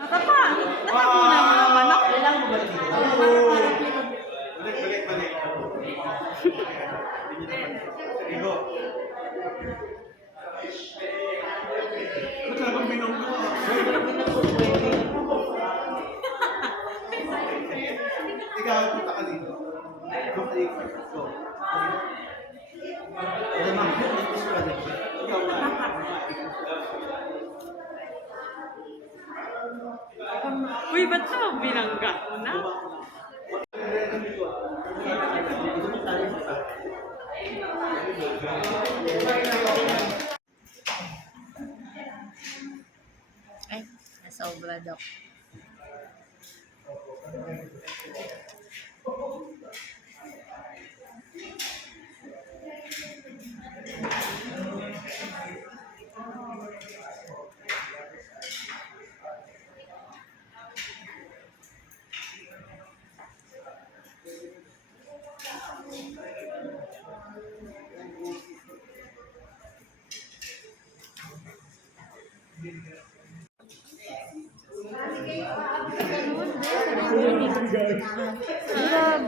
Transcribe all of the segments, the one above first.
Natapa! Nakakunan mo naman ako. Kailangan mo ba dito? Balik. Igo. Ba't talagang binonggo? Ikaw, punta ka dito. Go. Wala mang gusto ka dito. Ikaw na. Uy, ba't sa binangga ko na? Ay, nasobra daw.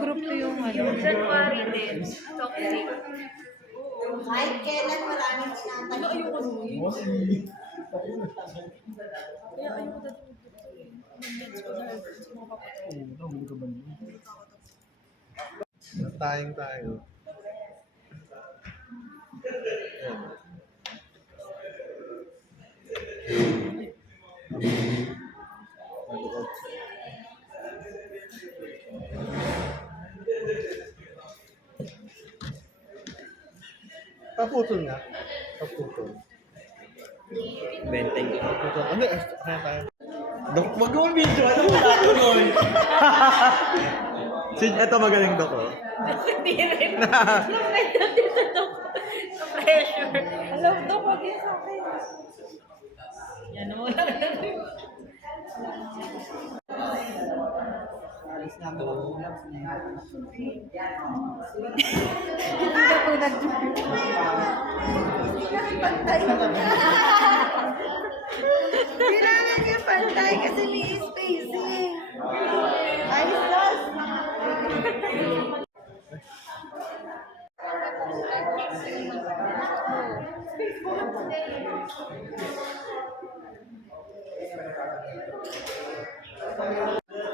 Group yung ano. January 10. Toxic. Kahit kailan maraming tinatanong. Tayong tayo. Paputol nga. Paputol. Benteng ko. Paputol. Ano? Kaya tayo. Dok, wag mo video. Ano mo natuloy? Ito magaling dok. Hindi rin. Lumay na dito daw. Sa pressure. Alam daw, wag yun sa akin. Yan mo lang. Alis na mga ulam. Kailangan niya pantay kasi may space eh. Ay, sus!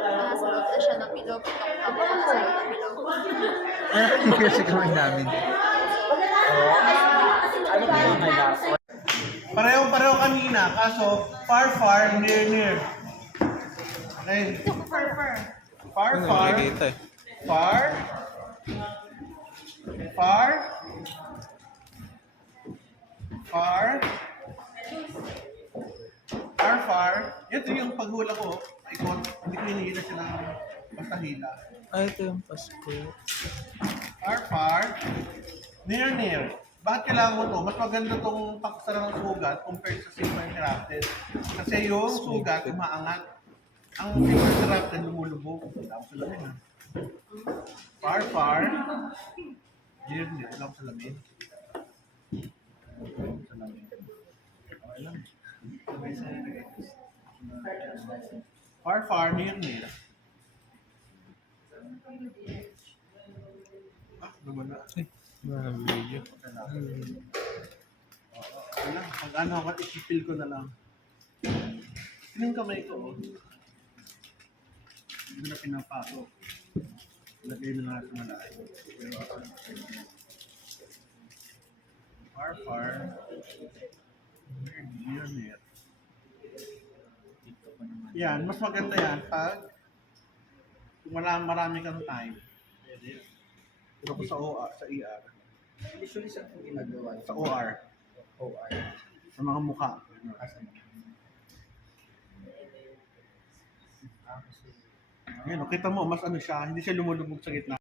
Nakasagot na siya ng pilopitok na ba? Ano kasi gawin namin? Ano ba yung may last? Pareho kanina, kaso far, near. Okay. Far. Ito yung paghula ko. Ikot. Hindi ko hinihila siya ng basta hila. Ay, ito yung Pasko. Far. Near. Bakit kailangan mo to? Mas maganda tong paksara ng sugat compared sa simple interrupted. Kasi yung sugat, umaangat. Ang simple interrupted, lumulubog. Wala ko sa lamin, ha? Far. Near. Wala ko sa lamin. Okay lang. Far, near. Naman na. Mga video. Wala. Pag ano ako, isipil ko na lang. Yung kamay ko, hindi na pinapasok. Lagay na nga sa malaki. Far. Near. Yan, mas maganda yan pag kung marami kang time. Pero ko sa OR, sa ER. Usually saan yung ginagawa? Sa OR. OR. Sa mga mukha. Ngayon, kita mo, mas ano siya, hindi siya lumulubog sa gitna.